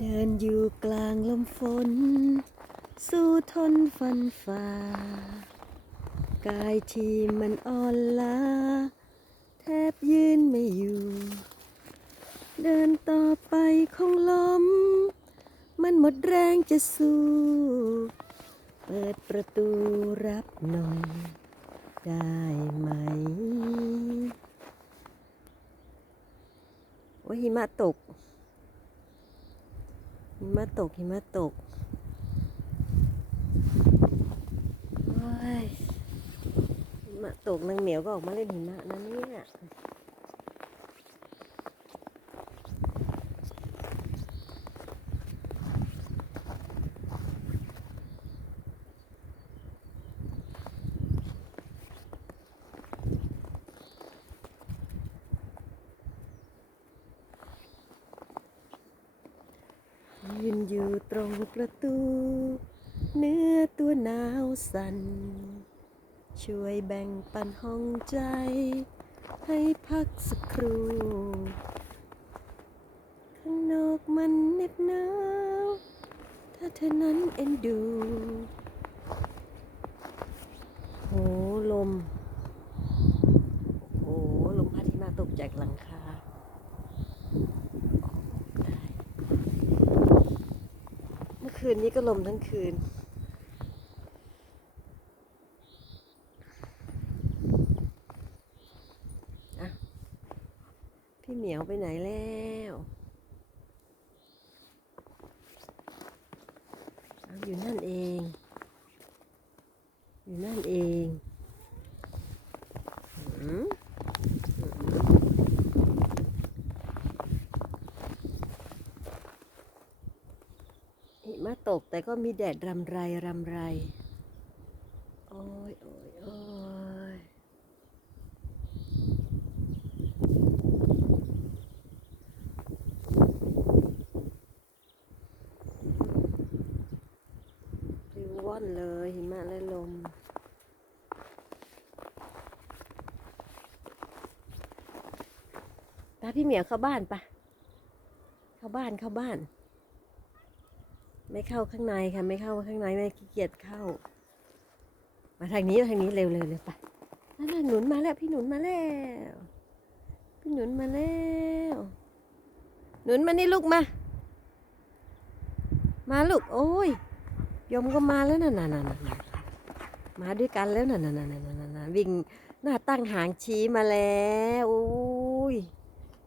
เดินอยู่กลางลมฝน สู้ทนฟันฝ่ากายที่มันอ่อนล้า แทบยืนไม่อยู่ เดินต่อไปคงล้ม มันหมดแรงจะสู้ เปิดประตูรับหน่อย ได้ไหม โอ้หิมะตก หิมะตกหิมะตกหิมะตกนางเหมียวก็ออกมาเล่นหิมะนะเนี่ย ยืนอยู่ตรงประตู เนื้อตัวหนาวสัน่น ช่วยแบ่งปันห้องใจ ให้พักสักครู่ ข้างนอกมันเหน็บหนาว ถ้าเธอนั้นเอ็นดู โหลมโอ้ลมพัดที่มาตกจากหลังคา เมื่อ คืนนี้ก็ลมทั้งคืนอะพี่เหมียวไปไหนแล้วอยู่นั่นเอง อยู่นั่นเองหืมหิมะต กแต่ก็มีแดดรำไรรำไร โอ้ยโอ้ยโอ้ยปลิวว่อนเลยหิมะและลมตาพี่เหมียวเข้าบ้านปะเข้าบ้านเข้าบ้าน ไม่เข้าข้างในค่ะ ไม่เข้าข้างในไม่ขี้เกียจเข้า มาทางนี้ทางนี้เร็วเร็วเร็วไปนั่นหนุนมาแล้ว พี่หนุนมาแล้ว พี่หนุนมาแล้ว หนุนมานี่ลูกมา มาลูกโอ้ยยมก็มาแล้วน่ะน่ะน่ะมาด้วยกันแล้วน่ะน่ะน่ะน่ะน่ะน่ะวิ่งหน้าตั้งหางชี้มาแล้วโอ้ย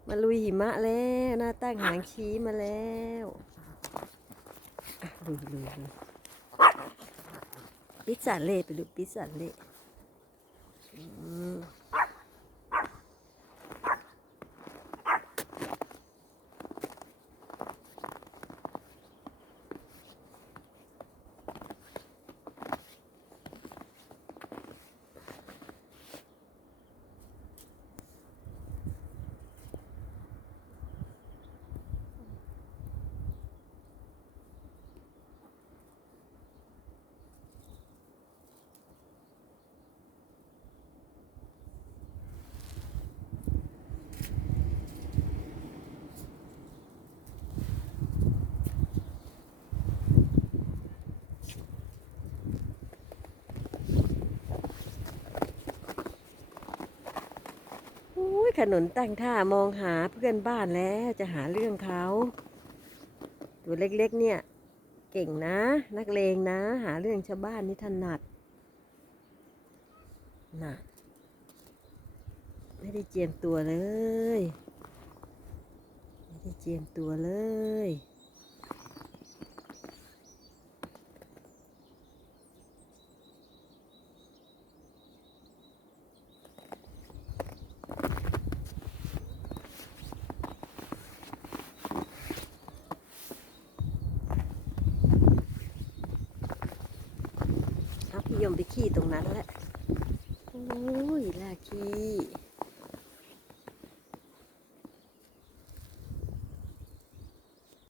มาลุยหิมะแล้วหน้าตั้งหางชี้มาแล้ว ลุยลุยลุยปิซซ่าเล่ไปดูปิซซ่าเล่ ขนุนตั้งท่ามองหาเพื่อนบ้านแล้วจะหาเรื่องเขาตัวเล็กๆเนี่ย เก่งนะ นักเลงนะ หาเรื่องชาวบ้านนี่ถนัดน่ะไม่ได้เจียมตัวเลย ไม่ได้เจียมตัวเลย มไปขี้ตรงนั้นแหละ โอ้ยลาขี้